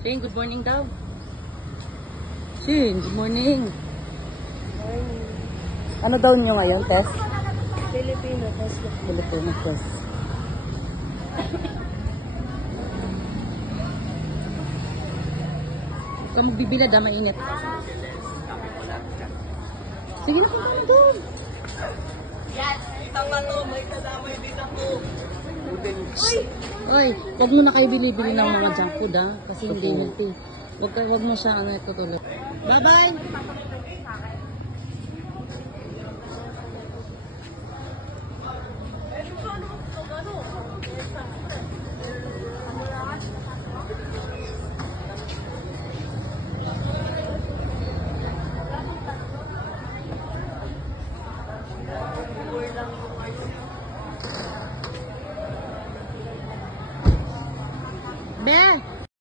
Shane, good morning daw. Shane, good morning. Ano daw nyo ngayon, test? Filipino test. Filipino test. Ikaw magbibilad ah, maingat. Sige na, punta na doon. Yes, tama to. May kadamay din ako. Oy, wag mo na kayo bili-bili ng mga junk food ha, kasi hindi healthy. Wag mo siya ano ito tulad. Bye-bye! Be!